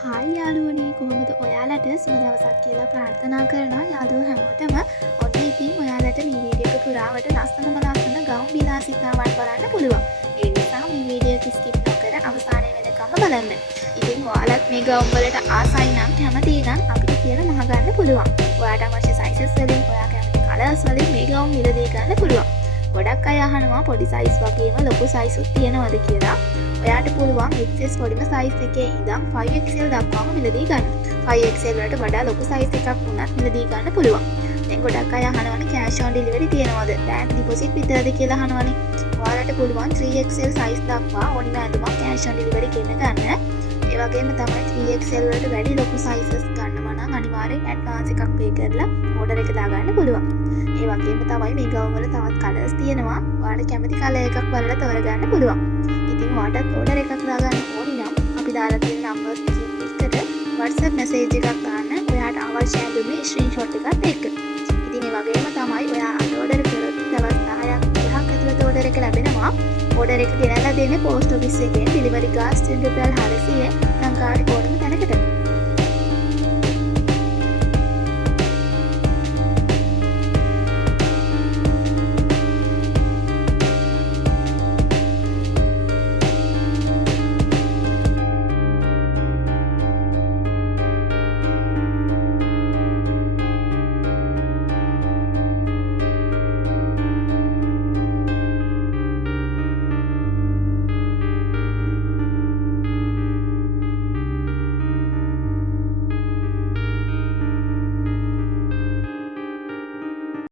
Hi යාළුවනේ කොහොමද ඔයාලට සුබ දවසක් කියලා ප්‍රාර්ථනා කරනවා යාළුවෝ හැමෝටම. ඔන්න ඉතින් ඔයාලට මේ වීඩියෝ එක පුරාවට ලස්සනම ලස්සන ගවුම් විලාසිතාවන් බලන්න පුළුවන්. ඒ නිසා මේ වීඩියෝ එක ස්කිප් නොකර අවසානය වෙනකම් බලන්න. ඉතින් ඔයාලත් මේ ගවුම් වලට ආසයි නම් කැමති නම් අපිට කියලා මහගන්න පුළුවන්. ඔයාට අවශ්‍ය සයිසස් වලින් ඔයා කැමති කලර්ස් වලින් මේ ගවුම් මිලදී ගන්න පුළුවන්. ගොඩක් අය අහනවා පොඩි සයිස් වගේම ලොකු සයිසුත් තියෙනවද කියලා. ඔයාට පුළුවන් XS පොඩිම සයිස් එකේ ඉඳන් 5XL දක්වාම මිලදී ගන්න. 5XL වලට වඩා ලොකු සයිස් එකක් වුණත් මිලදී ගන්න පුළුවන්. දැන් ගොඩක් අය අහනවනේ කෑෂ් ඔන් ඩෙලිවරි තියෙනවද? බෑන්ක් ඩිපොසිට් විතරද කියලා අහනවනේ. ඔයාලට පුළුවන් 3XL සයිස් දක්වා ඕනිම ඇඳුමක් කෑෂ් ඔන් ඩෙලිවරි ගෙන ගන්න. ඒ වගේම තමයි 3XL වලට වැඩි ලොකු සයිසස් ගන්නවා නම් අනිවාර්යෙන් ඇඩ්වාන්ස් එකක් පේ කරලා ඕඩර් එක දාගන්න පුළුවන්. ඒ වගේම තමයි මේ ගවුම් වල තවත් කලර්ස් තියෙනවා. ඔයාලට කැමති කලර් එකක් බලලා තෝරගන්න පුළුවන්. ඉතින් ඔයාටත් ඕඩර් එකක් දාගන්න ඕනි නම් අපි දාලා තියෙන නම්බර් එකට WhatsApp මැසේජ් එකක් දාන්න. ඔයාට අවශ්‍ය ඇඳුමේ ස්ක්‍රීන්ෂොට් එකත් එක්ක. ඉතින් ඒ වගේම තමයි ඔයා ඕඩර් කරලා දවස් 10ක් 12ක් ඇතුළත ඕඩර් එක ලැබෙනවා. ඕඩර් එක ගෙනල්ලා දෙන්නේ පෝස්ට් ඔෆිස් එකෙන් ඩෙලිවරි ගාස්ට් රුපියල් 400 ලංකාවේ ඕනම තැනකට.